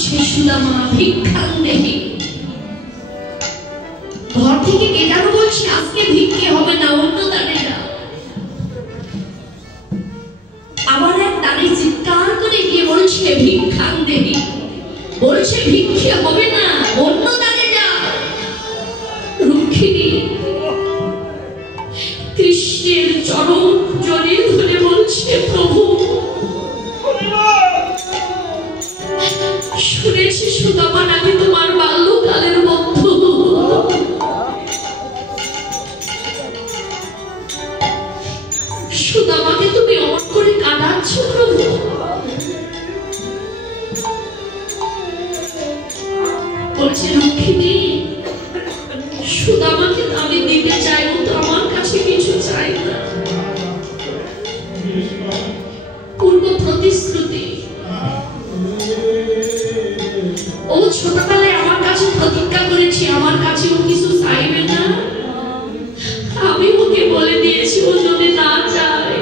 বলছে সুদামা ভিক্ষাং দেহি। ঘর থেকে কে যেন বলছে আজকে ভিক্ষে হবে না, অন্য দানে যা। আবার এক নারী চিৎকার করে গিয়ে বলছে ভিক্ষাং দেহি, বলছে ভিক্ষে হবে না, অন্য দানে যা। রুক্মিণী কৃষ্ণের চরণ জড়িয়ে ধরে বলছে প্রভু, শুনেছি সুদামা নাকি তোমার বাল্যকালের বন্ধু। সুদামাকে তুমি অমন করে কাঁদাচ্ছ প্রভু। বলছে রুক্মিণী সুদামাকে আমি দিতে চাই, তো আমার কাছে কিছু চাই না। পূর্ব প্রতিশ্রুতি, ও ছোটবেলায় আমার কাছে প্রতিজ্ঞা করেছি আমার কাছে ও কিছু চাইবে না। আমি ওকে বলে দিয়েছি ও যদি না চায়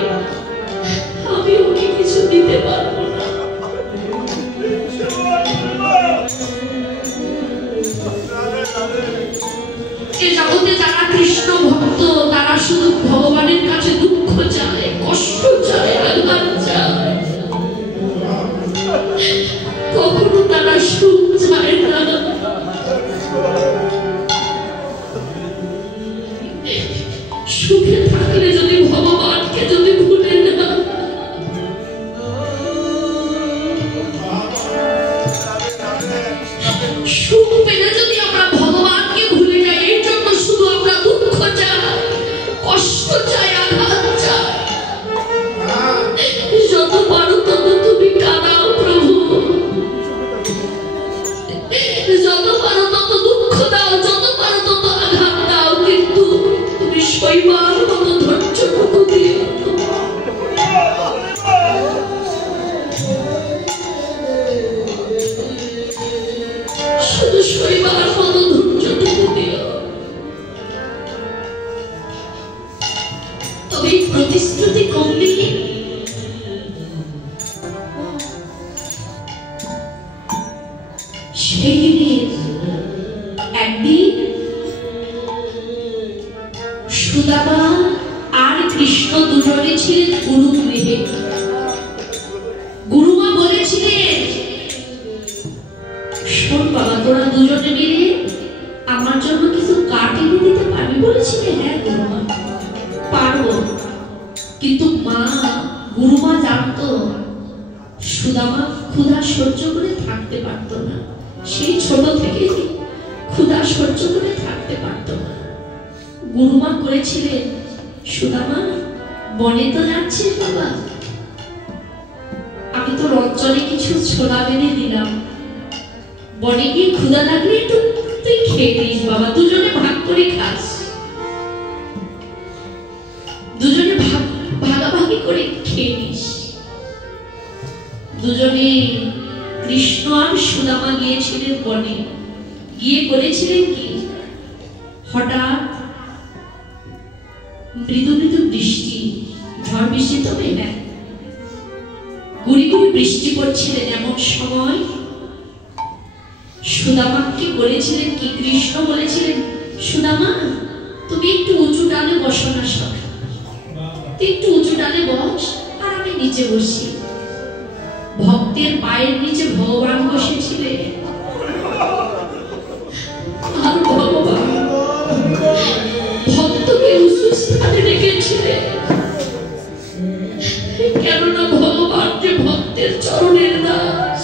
আমি ওকে কিছু দিতে পারবো না। এ জগতে যারা কৃষ্ণ ভক্ত তারা শুধু ভগবানের কাছে দুঃখ চায়, কষ্ট চায়, আঘাত চায়, কখনো তারা সুখ চায় না। সুখে থাকলে যদি ভগবানকে যদি ভুলে না, সুখ পেলে যদি আমরা ভগবানকে ভুলে যাই, এর জন্য শুধু আমরা দুঃখ চাই, কষ্ট চাই, আঘাত চাই। যত পারো তত তুমি কাঁদাও প্রভু, যত পারো তত দুঃখ দাও, যত পারো তত আঘাত দাও, কিন্তু তুমি সইবার মতো ধৈর্যটুকু দিও। শুধু সইবার মতো ধৈর্যটুকু দিও। তবে এই প্রতিশ্রুতি কম দিই। সেই দিনের একদিন সুদামা আর কৃষ্ণ দুজনে ছিলেন গুরুগৃহে। গুরুমা বলেছিলেন শোন বাবা, তোরা দুজনে মিলে আমার জন্য কিছু কাঠ এনে দিতে পারবি? বলেছিলেন হ্যাঁ গুরুমা পারবো। কিন্তু মা গুরুমা জানতো সুদামা ক্ষুধা সহ্য করে থাকতে পারতো না, সেই ছোট থেকে ক্ষুধা সহ্য করে থাকতে পারতো না। গুরুমা করেছিলেন সুদামা বনে তো যাচ্ছিস বাবা, আমি তো রঞ্জনে কিছু ছোলা বেঁধে দিলাম, বনে গিয়ে ক্ষুধা লাগলে একটু তুই খেয়ে নিস বাবা, দুজনে ভাগ করে খাস, দুজনে ভাগাভাগি করে খেয়ে নিস। দুজনে কৃষ্ণ আর সুদামা গিয়েছিলেন বনে। গিয়ে করেছিলেন কি, হঠাৎ মৃদু মৃদু বৃষ্টি, ঝড় বৃষ্টি তবে হ্যাঁ গুড়ি গুড়ি বৃষ্টি পড়ছিলেন। এমন সময় সুদামাকে বলেছিলেন কি, কৃষ্ণ বলেছিলেন সুদামা তুমি একটু উঁচু ডালে বসো না, সব একটু উঁচু ডালে বস আর আমি নিচে বসি। ভক্তের পায়ের নিচে ভগবান বসেছিলেন আর ভগবান ভক্তকে উঁচু স্থানে রেখেছিলেন, কেননা ভগবান যে ভক্তের চরণের দাস।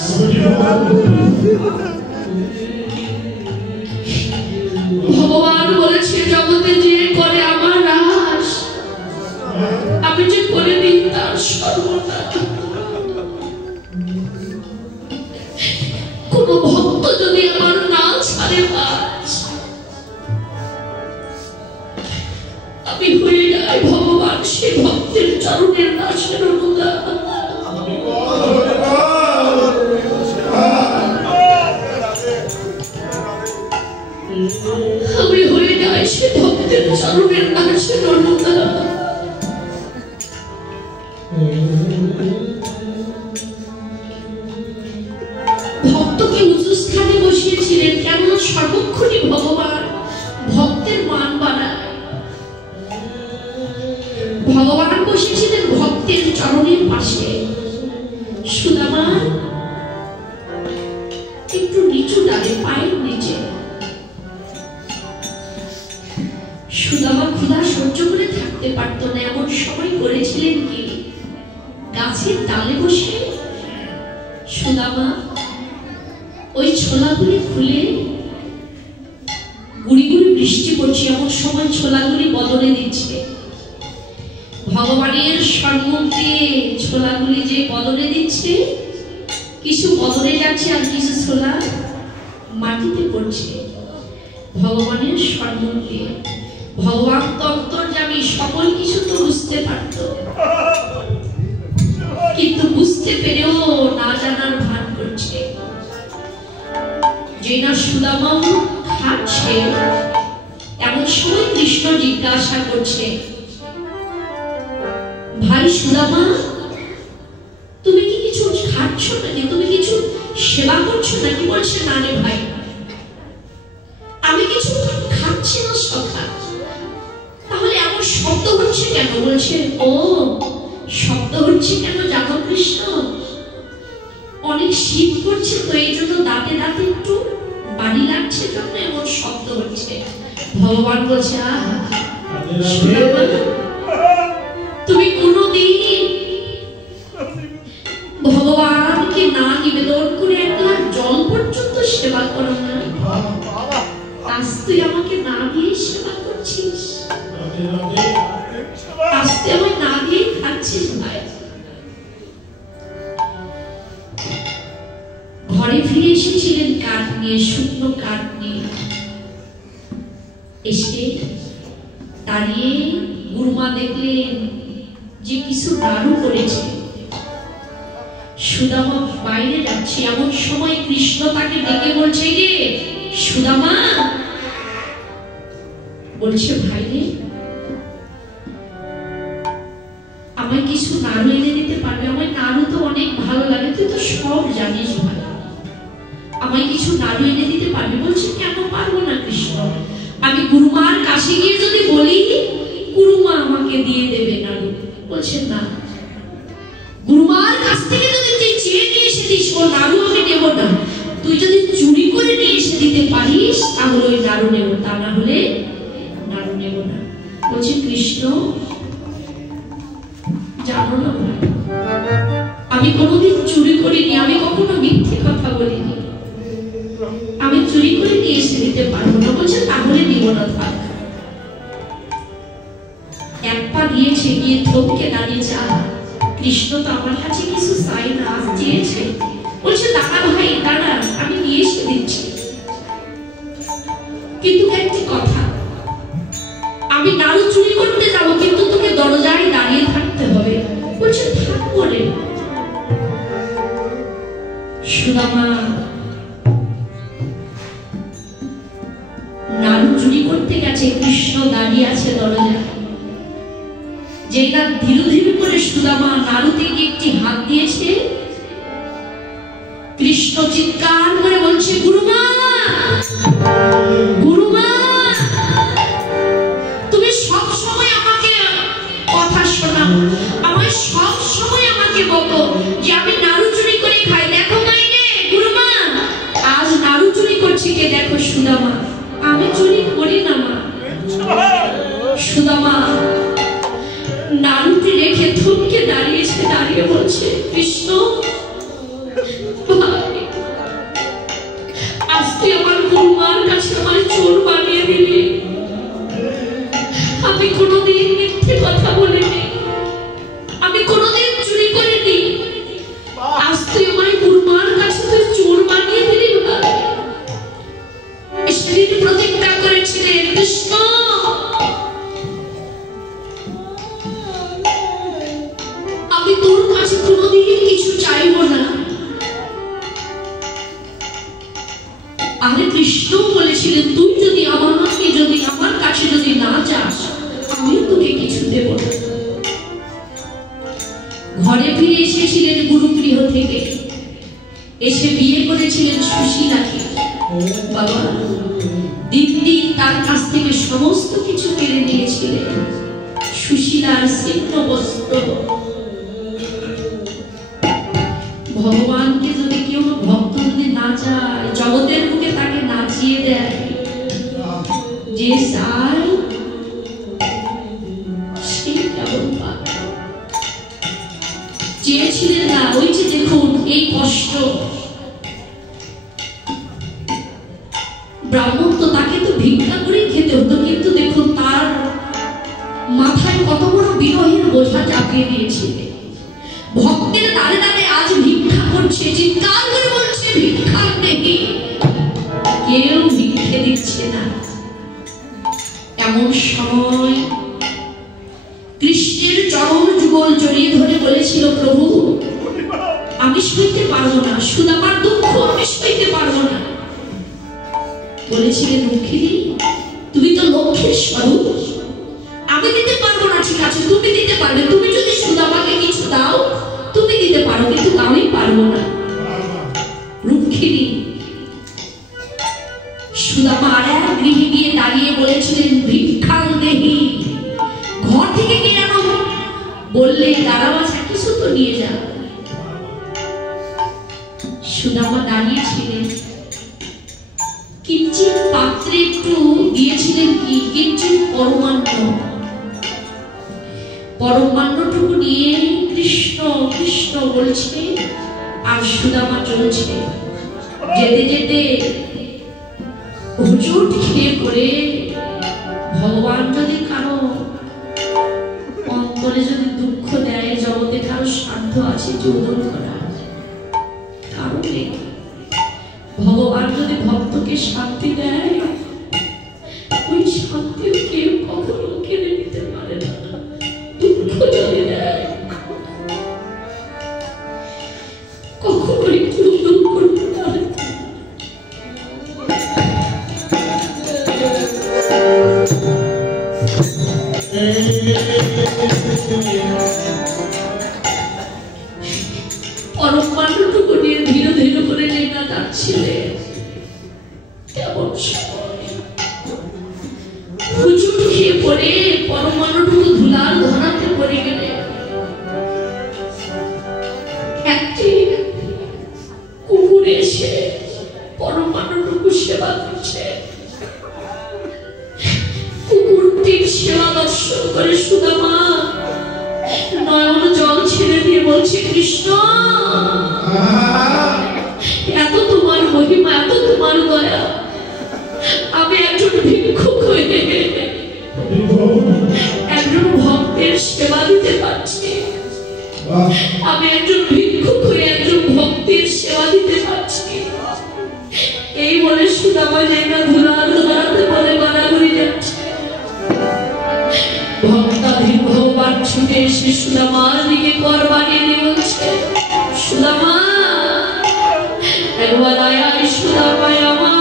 ভগবান বলেছে জগতে যে করে আমার রাস, আমি যে করে দিই তার সর্বনাশ। কোন ভক্ত যদি আমার না ছাড়ে পাস, আমি হয়ে যাই ভগবান সে ভক্তের চরণের দাসের অনুদান। আমি হয়ে যাই সে ভক্তের চরণের দাসের অনুদান। ভক্তকে সর্বক্ষণই ভগবান ভক্তের মান বাড়ায়। ভগবান বসেছিলেন ভক্তের চরণের পাশে। সুদামা একটু নিচু ডালে, পায়ের নিচে। সুদামা ক্ষুধা সহ্য করে থাকতে পারত না। এমন সময় করেছিলেন কি, গাছের ডালে বসে সুদামা ওই ছোলাগুলি খুলে, গুড়ি গুড়ি বৃষ্টি পড়ছে, এমন সময় ছোলাগুলি বদলে দিচ্ছে। ভগবানের সম্মুখ দিয়ে ছোলাগুলি যে বদলে দিচ্ছে, কিছু বদলে যাচ্ছে আর কিছু ছোলা মাটিতে পড়ছে ভগবানের সম্মুখ দিয়ে। ভগবান তো অন্তর্যামী, সকল কিছু তো বুঝতে পারত, কিন্তু বুঝতে পেরেও না জানার ভান করছে। যে না সুদামা খাচ্ছে, এমন সময় কৃষ্ণ জিজ্ঞাসা করছে, ভাই সুদামা, তুমি কি কিছু খাচ্ছ নাকি, তুমি কিছু সেবা করছো নাকি? বলছে না রে ভাই, আমি কিছু খাচ্ছি না সখা। তাহলে এমন শব্দ হচ্ছে কেন? বলছে, ও শব্দ হচ্ছে কেন জানো কৃষ্ণ? অনেক শীত করছে তো এই জন্য দাঁতে দাঁতে একটু বাড়ি লাগছে, জন্য এমন শব্দ হচ্ছে। ভগবান বলছে, তুমি কোনদিন ভগবানকে না নিবেদন করে এক গ্লাস জল পর্যন্ত সেবা করো না, আজ তুই আমাকে না দিয়ে সেবা করছিস, আজ তুই আমায় না দিয়ে খাচ্ছিস। ভাই ঘরে ফিরে এসেছিলেন কাঠ নিয়ে, শুকনো কাঠ নিয়ে। এসে দাঁড়িয়ে গুরুমা দেখলেন যে কিছু নাড়ু করেছে। সুদামা বাইরে যাচ্ছে, এমন সময় কৃষ্ণ তাকে ডেকে বলছে, রে সুদামা, বলছে ভাই রে, আমায় কিছু নাড়ু এনে দিতে পারবে? আমায় নাড়ু তো অনেক ভালো লাগে, তুই তো সব জানিস ভাই, আমায় কিছু নাড়ু এনে দিতে পারবে? বলছে, কেন পারবো না কৃষ্ণ, আমি গুরুমার কাছে গিয়ে যদি বলি গুরুমা আমাকে দিয়ে দেবে নাড়ু। বলছে না, গুরুমার কাছ থেকে যদি তুই চেয়ে নিয়ে এসে দিস, ও নাড়ু আমি নেব না, তুই যদি চুরি করে নিয়ে এসে দিতে পারিস তাহলে ওই নাড়ু নেব, তা না হলে নাড়ু নেব না। বলছে, কৃষ্ণ জানো না, আমি কোনোদিন চুরি করিনি, আমি কখনো মিথ্যে কথা বলিনি, আমি চুরি করে নিয়ে এসে দিতে পারবো না। বলছে, তাহলে দিব না, থাক। এক পা দিয়েছে, গিয়ে থমকে দাঁড়িয়েছে, কৃষ্ণ তো আমার কাছে কিছু চাই না, আজ চেয়েছে। বলছে, দাঁড়া ভাই দাঁড়া, আমি নিয়ে এসে দিচ্ছি, কিন্তু একটি কথা, আমি নাড়ু চুরি করতে যাবো, কিন্তু তোকে দরজায় দাঁড়িয়ে থাকতে হবে। বলছে, থাক বলে। সুদামা নাড়ু চুরি করতে গেছে, কৃষ্ণ দাঁড়িয়ে আছে দরজায়। যেই না ধীরে ধীরে করে সুদামা নাড়ুতে গিয়ে একটি হাত দিয়েছে, কৃষ্ণ চিৎকার করে বলছে, গুরুমা, গুরুমা, তুমি সব সময় আমাকে কথা শোনাও, আমায় সব সময় আমাকে বলো যে আমি নাড়ু চুরি করে খাই। দেখো মাইনে গুরুমা, আজ নাড়ু চুরি করছি কে? দেখো সুদামা, আমি চুরি করি না মা। সুদামা নাড়ুটি রেখে থমকে দাঁড়িয়েছে, দাঁড়িয়ে বলছে, কৃষ্ণ আজ তুই আমার গুরুমার কাছে আমার চোর বানিয়ে দিলি, আমি কোনোদিন মিথ্যে কথা বলিনি, আমি কোনোদিন চুরি করিনি, আজ তুই আমার গুরুমার কাছে তুই চোর বানিয়ে দিলি। সেদিন প্রতিজ্ঞা করেছিলেন, কৃষ্ণ আমি তোর কাছে কোনোদিন কিছু চাইব না। আরে কৃষ্ণ বলেছিলেন, তুই যদি আমার কাছে যদি না চাস, আমি তোকে কিছু দেব না। ঘরে ফিরে এসেছিলেন গুরুগৃহ থেকে, এসে বিয়ে করেছিলেন সুশীলাকে। বাবা দিন দিন তার কাছ থেকে সমস্ত কিছু কেড়ে নিয়েছিলেন, সুশীলার ছিন্ন বস্ত্র। ভগবানকে যদি কেউ ভক্ত যদি না চায়, জগতের বুকে তাকে নাচিয়ে দেয়, যে চায় সে কেমন পাবে। চেয়েছিলেন না, ওই যে দেখুন এই কষ্ট, ব্রাহ্মণ তো তাকে তো ভিক্ষা করেই খেতে হতো, কিন্তু দেখুন তার মাথায় কত বড় বিরহের বোঝা চাপিয়ে দিয়েছিলেন। ভক্তের দ্বারে দ্বারে আজ ভিক্ষা করছে, চিৎকার করে বলছে ভিক্ষা নেই, কেউ ভিক্ষে দিচ্ছে না। এমন সময় কৃষ্ণের চরণ যুগল জড়িয়ে ধরে বলেছিল, প্রভু আমি সইতে পারবো না, সুদামার দুঃখ আমি সইতে পারবো না। বলেছিলেন, লক্ষ্মী তুমি তো লক্ষ্মীর স্বরূপ, আমি দিতে পারবো না, ঠিক আছে তুমি দিতে পারবে, তুমি যদি সুদামাকে কিছু দাও তুমি দিতে পারো, কিন্তু আমি পারবো না। রুক্মিণী সুদামা আর এক গৃহে গিয়ে দাঁড়িয়ে বলেছিলেন, ভিক্ষা নেই, ঘর থেকে কে আনো, বললে দাঁড়া বাছা কিছু তো নিয়ে যা। সুদামা দাঁড়িয়েছিলেন, কিঞ্চিত পাত্রে একটু দিয়েছিলেন কি, কিঞ্চিত পরমান্ন, পরমান্নটুকু নিয়ে কৃষ্ণ কৃষ্ণ বলছে, আর সুদামা চলছে। যেতে যেতে হুজুর খেয়ে করে, ভগবান যদি কারো অন্তরে যদি দুঃখ দেয়, জগতে কারো সাধ্য আছে যোদন করা, কারো নেই। ভগবান যদি ভক্তকে শান্তি দেয়, ওই শান্তি কেউ কখনো কেড়ে নিতে পারে না। দুঃখ যদি দেয়, কখনোই কেউ দূর করতে পারে না। পরমান্নটুকু নিয়ে ধীরে ধীরে করে লেখা যাচ্ছিলেন। কেমন হুজুর খেয়ে পড়ে পরমান্নটুকু ধুলার ধরাতে পড়ে গেলে, একটি কুকুর এসে পরমান্নটুকু সেবা করছে। কুকুরটির সেবা দর্শন করে সুদামা নয়ন জল ছেড়ে দিয়ে বলছে, কৃষ্ণ এত তোমার মহিমা, এত তোমার দয়া, আমি একজন ভিক্ষুক হয়ে একজন ভক্তের সেবা দিতে পারছি, আমি একজন ভিক্ষুক হয়ে একজন ভক্তের সেবা দিতে পারছি। এই বলে সুদামা জায়গা ধুলার ধরাতে বলে বাড়াগুড়ি যাচ্ছে। ভক্তাধীন ভগবান ছুটে এসে সুদামার দিকে কর বানিয়ে দিয়ে বলছে, সুদামা একবার আয়, সুদামায় আমার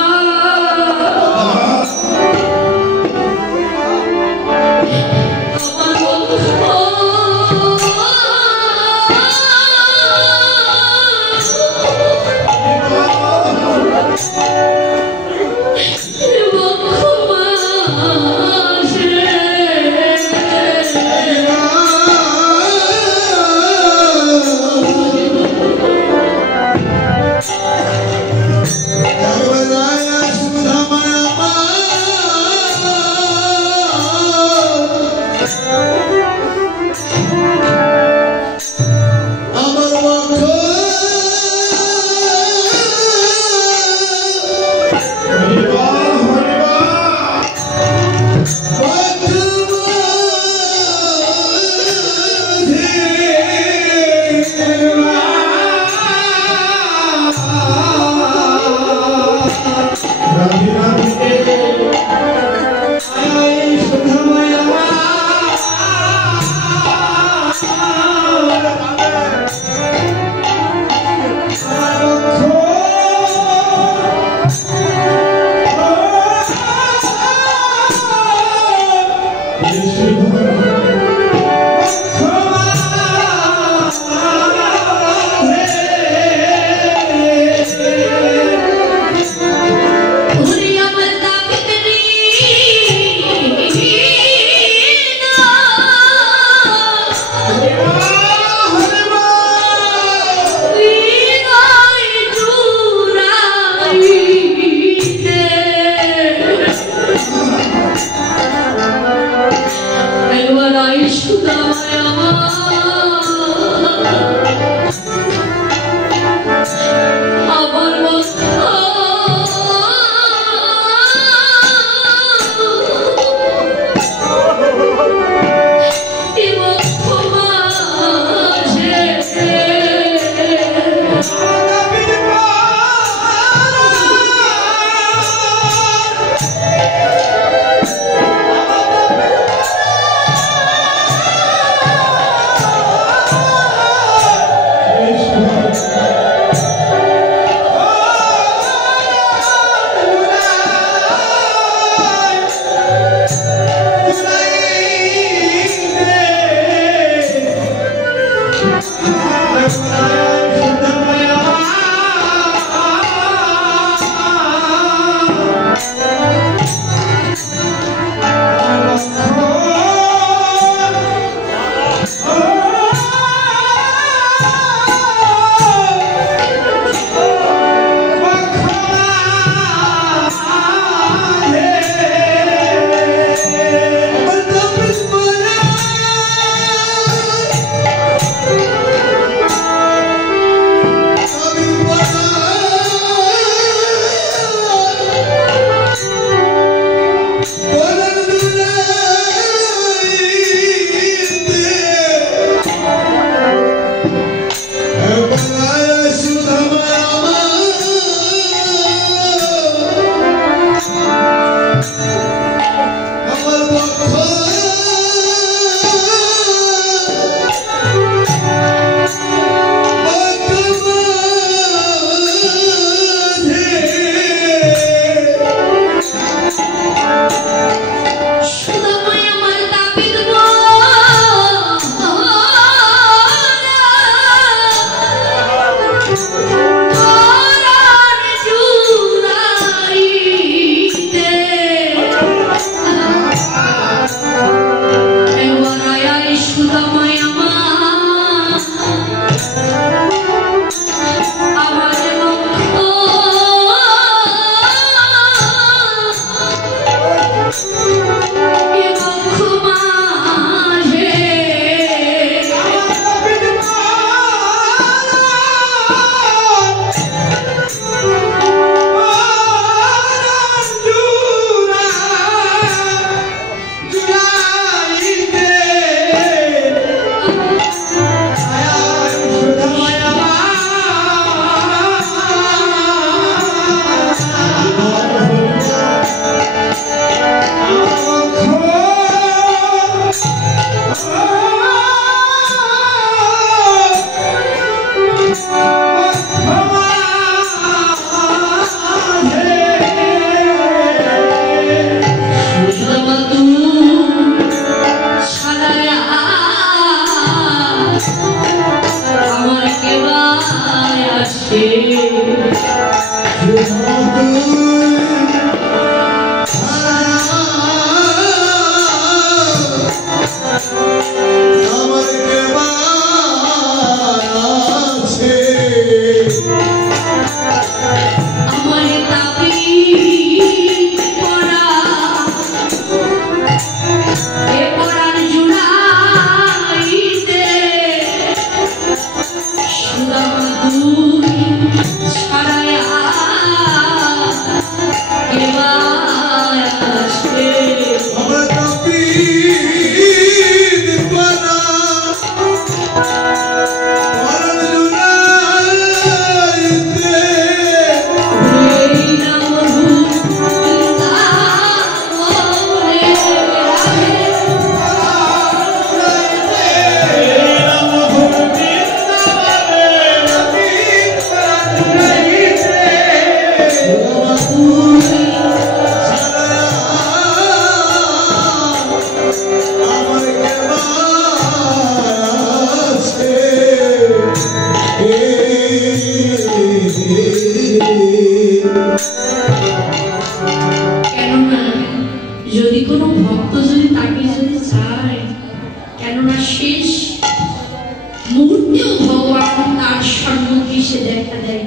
মুহূর্তেও ভগবান তার সম্মুখে এসে দেখা দেয়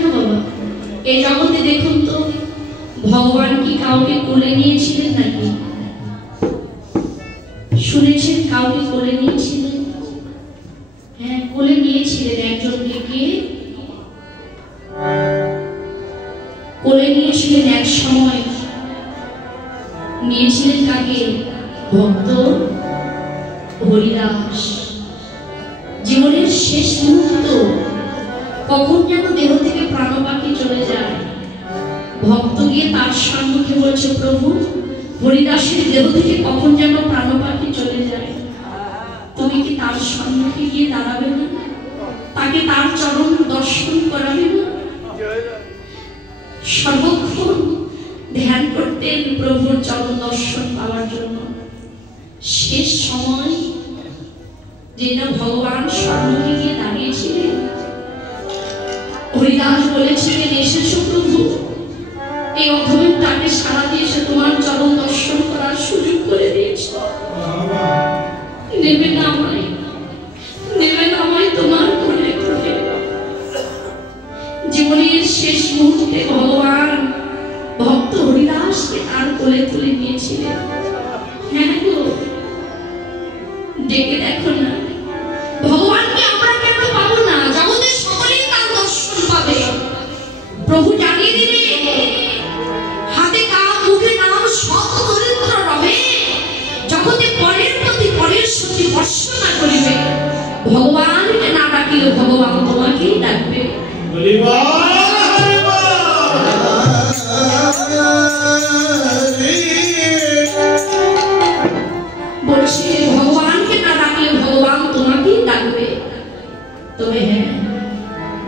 না বাবা? এই জগতে দেখুন তো, ভগবান কি কাউকে কোলে নিয়েছিলেন নাকি? শুনেছেন কাউকে কোলে নিয়েছিলেন? হ্যাঁ, কোলে নিয়েছিলেন একজনকে। কে কোলে নিয়েছিলেন? এক সময় নিয়েছিলেন কাকে? ভক্ত হরিদাস। জীবনের শেষ মুহূর্ত, কখন যেন দেহ থেকে প্রাণপাখি চলে যায়, ভক্ত গিয়ে তার সম্মুখে বলছে, প্রভু, হরিদাসের দেহ থেকে কখন যেন প্রাণপাখি চলে যায়, তুমি কি তার সম্মুখে গিয়ে দাঁড়াবে না? তাকে তার চরণ দর্শন করাবে না? সর্বক্ষণ ধ্যান করতেন প্রভুর চরণ দর্শন পাওয়ার জন্য। শেষ সময় যেটা ভগবান সম্মুখে গিয়ে দাঁড়িয়েছিলেন, হরিদাস বলেছিলেন, এসেছো প্রভু, এই অধমের তাকে সারা দিয়ে এসে তোমার চরণ দর্শন করার সুযোগ করে দিয়েছ। নেবে না আমায় তোমার কোলে তুলে। জীবনের শেষ মুহূর্তে ভগবান ভক্ত হরিদাসকে তার কোলে তুলে নিয়েছিলেন। হ্যাঁ গো, ডেকে দেখো না, ভগবানকে আমরা কেন পাবো না? জগতের সকলেই তার দর্শন পাবে। প্রভু জানিয়ে দিলে, হাতে কাপ মুখে নাম শত দরিদ্র রবে, জগতে পরের প্রতি পরের সতী বর্ষনা করিবে, ভগবানকে না ডাকিলে ভগবান তোমাকেই ডাকবে। বলছে, ভগবানকে না ডাকলে ভগবান তোমাকেই ডাকবে। তবে হ্যাঁ,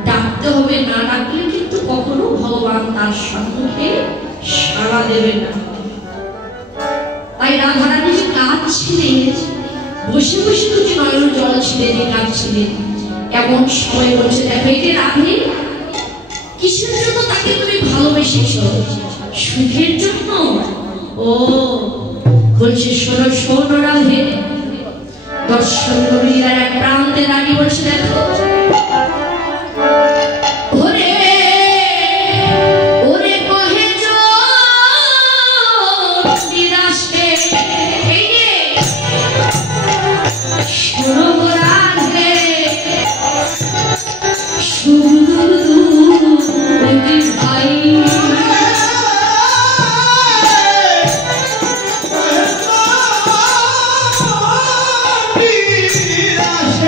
ডাকতে হবে, না ডাকলে কিন্তু কখনো ভগবান তার সম্মুখে সাড়া দেবে না। তাই রাধারানী যে কাঁদছিলেন, বসে বসে দুটি নয়ন জল ছিলেন, কাঁদছিলেন, এমন সময় বলছে, দেখো এই যে রাধে, কিসের জন্য তাকে তুমি ভালোবেসেছ? সুখের জন্য? ও বলছে, শোনো শোনো রাধে, দর্শন করিলার এক প্রান্তে রানী বলছে, দেখো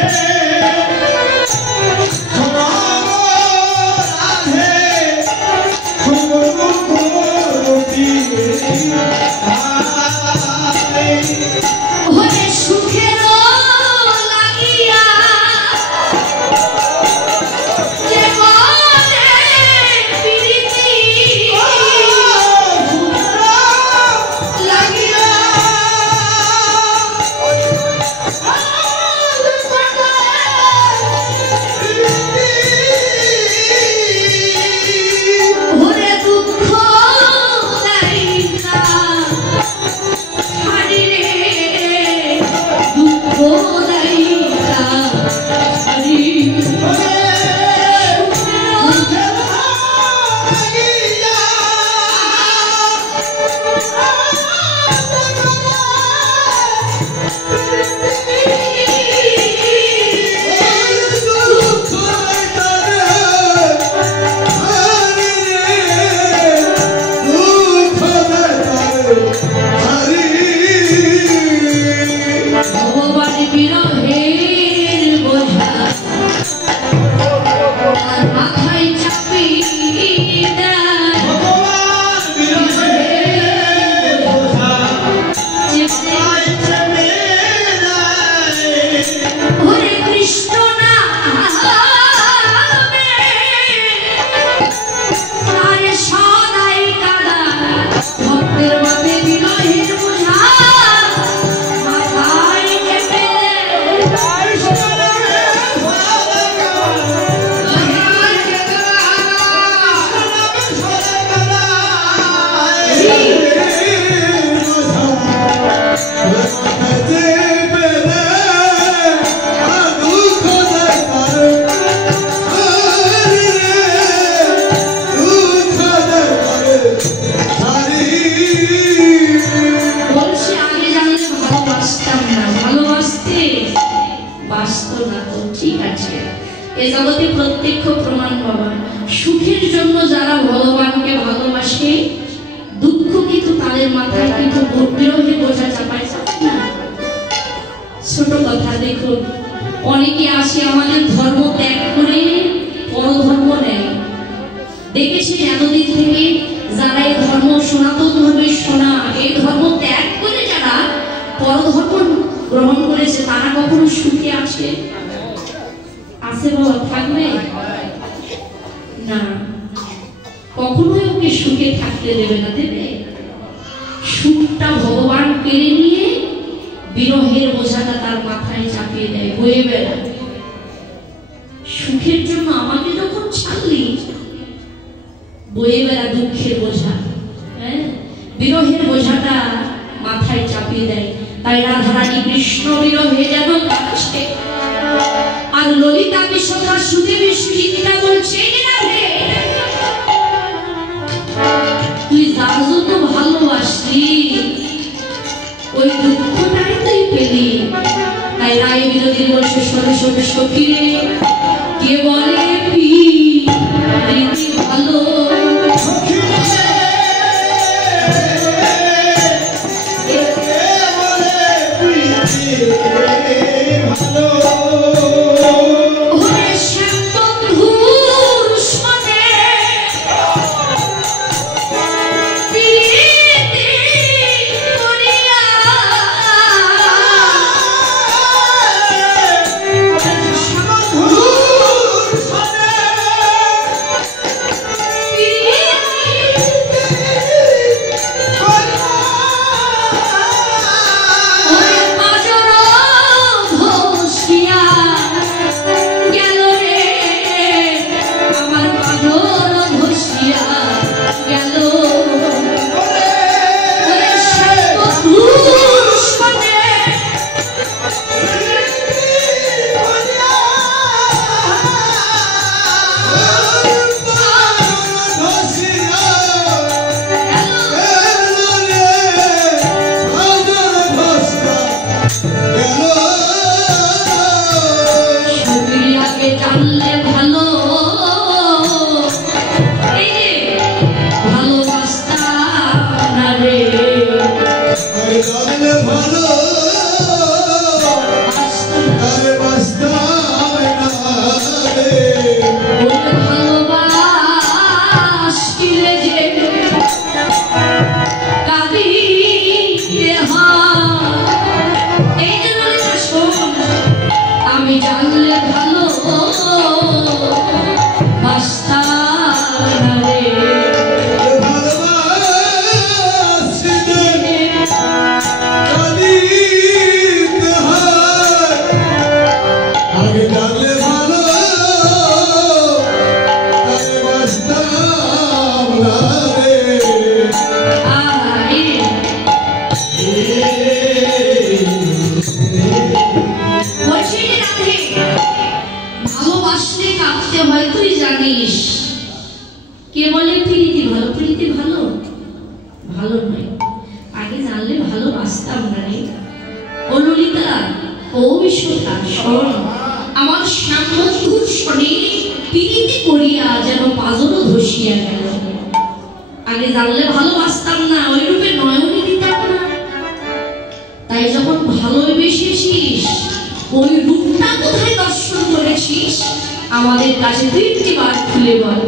Hey! থাকো, ঠিক আছে। এ জগতে প্রত্যক্ষ প্রমাণ বাবা, সুখের জন্য যারা ভগবানকে ভালোবাসে, দুঃখ কিন্তু তাদের মাথায় কিন্তু বিরহে বোঝা চাপায় না। ছোট কথা দেখুন, অনেকে আসে আমাদের ধর্ম ত্যাগ করে পরধর্ম নেয়। দেখেছেন এতদিন থেকে যারা এই ধর্ম সনাতন ধর্মের শোনা, এই ধর্ম ত্যাগ করে যারা পরধর্ম গ্রহণ করেছে, তারা কখনো সুখে আছে? আছে বাবা? থাকবে না, কখনোই ওকে সুখে থাকতে দেবে না। দেবে? সুখটা ভগবান কেড়ে নিয়ে বিরহের বোঝাটা তার মাথায় চাপিয়ে দেয়, বয়ে বেড়ায়। সুখের জন্য আমাকে যখন ছাড়লি, বয়ে বেড়া দুঃখের বোঝা, হ্যাঁ, বিরহের বোঝাটা মাথায় চাপিয়ে দেয়। তাই রাধারানী কৃষ্ণ বিরহে যেন কাঁদছে, আর ললিতা বিশোধা সুদেবী সুচিত্রা বলছে, তুই যার জন্য ভালোবাসলি ওই দুঃখটাই তুই পেলি। তাই রায় বিরোধী বলছে, শোনো শোনো সখীরে, কে বলে প্রীতি ভালো, আমাদের কাছে তুই বার খুলে বল।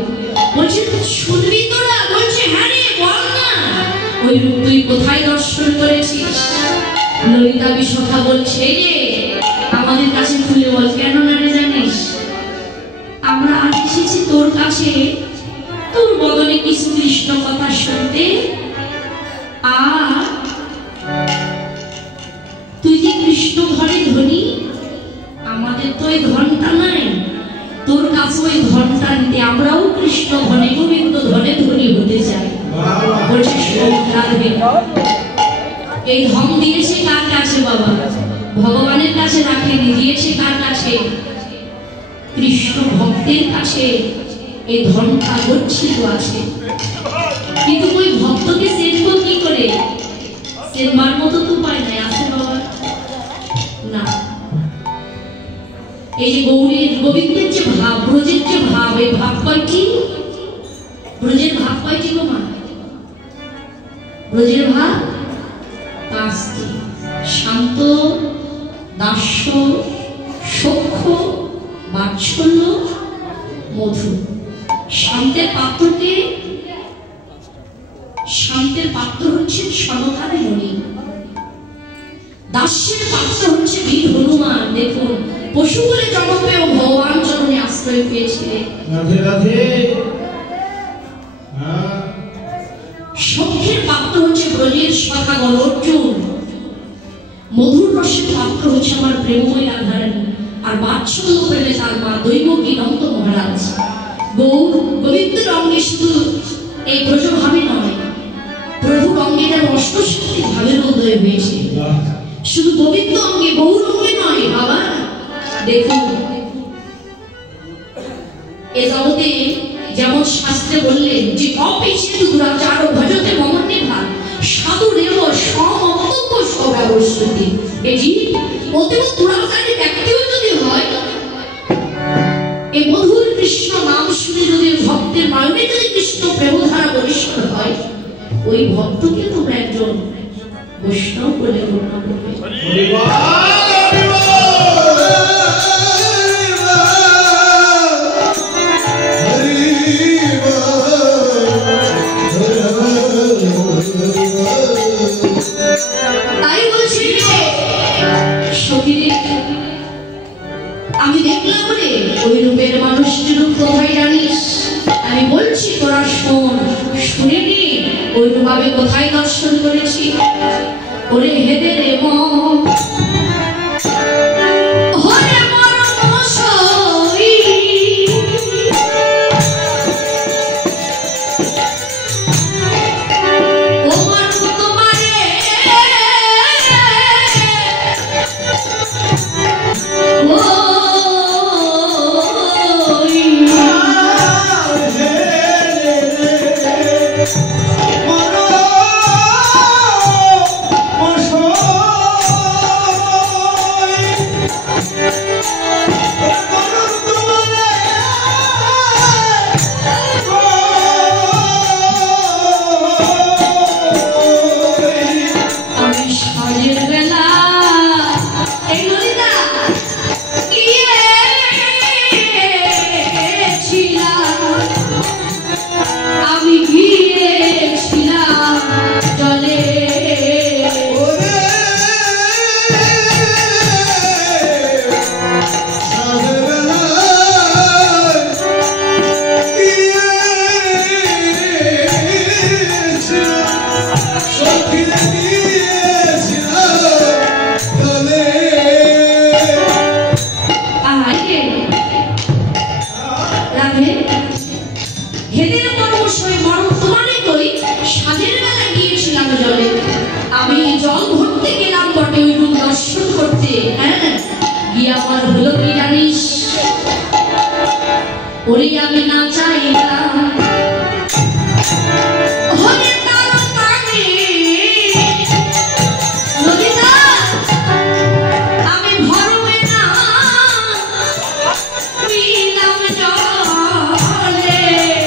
বলছে শুনবি তোরা? বলছে হ্যাঁ রে, বল না, ওই রূপ তুই কোথায় দর্শন করেছিস? ললিতা বিশোধা বলছে, রে আমাদের কাছে খুলে বল। কেন না রে জানিস? আমরা আজ এসেছি তোর কাছে, তোর বদলে কিছু কৃষ্ণ কথা শুনতে। আর তুই যে কৃষ্ণ ঘরে ধনী, আমাদের তো ওই ধনটা নাই, তোর কাছে ওই ধনটা নিতে আমরাও কৃষ্ণ ধনে গোবিন্দ ধনে ধনী হতে চাই। বলছে এই ধন দিয়েছে কার কাছে বাবা? ভগবানের কাছে রাখেনি, দিয়েছে কার কাছে? কৃষ্ণ ভক্তের কাছে এই ধনটা গচ্ছিত আছে। কিন্তু ওই ভক্তকে সেনব কি করে? সেনবার মতো তো উপায় নাই, আছে বাবা? না, এই যে গৌরীর গোবিন্দের যে ভাব, ব্রজের যে ভাব, এই ভাব কয়টি? ব্রজের ভাব কয়টি গো মা? ব্রজের ভাব 5টি। শান্ত, দাস্য, সখ্য, বাৎসল্য, মধু। শান্তের পাত্রকে, শান্তের পাত্র হচ্ছে সনকার মণি, দাস্যের পাত্র হচ্ছে বীর হনুমান। দেখুন, পশু বলে জন্ম পেয়েও ভগবান চরণে আশ্রয় পেয়েছিলেন। রাধে রাধে। সখ্যের পাত্র হচ্ছে ব্রজের সখাগণ অর্জুন, মধুর রসের পাত্র হচ্ছে আমার প্রেমময় রাধারানী, আর বাৎসল্য প্রেমে তার মা দৈবকী নন্দ মহারাজ। গৌর গোবিন্দের অঙ্গে শুধু এই ব্রজভাবে নয়, প্রভুর অঙ্গে যেন অষ্টশক্তি ভাবের উদয় হয়েছে। শুধু গোবিন্দ অঙ্গে, গৌর অঙ্গে নয় বাবা। দেখুন, এ জগতে যেমন শাস্ত্রে বললেন যে অপেক্ষিত দুরাচার ভজতে মমন্নে ভাগ সাধুরেব সমন্তব্য সব্যবস্থিতি। এটি অতীব দুরাচারী ব্যক্তিও যদি হয়, এই মধুর কৃষ্ণ নাম শুনে যদি ভক্তের নয়নে যদি কৃষ্ণ প্রেমধারা বলিষ্ঠ হয়, ওই ভক্তকে তোমরা একজন বৈষ্ণব বলে গণ্য করবে। তাই বলছি আমি দেখলাম রে ওই রূপের মানুষটির রূপ কোথায় জানিস? আমি বলছি তোরা শোন, শুনে নি ওই রূপ আমি কোথায় দর্শন করেছি। ওরে হেদে রে মন আমি না চাইলাম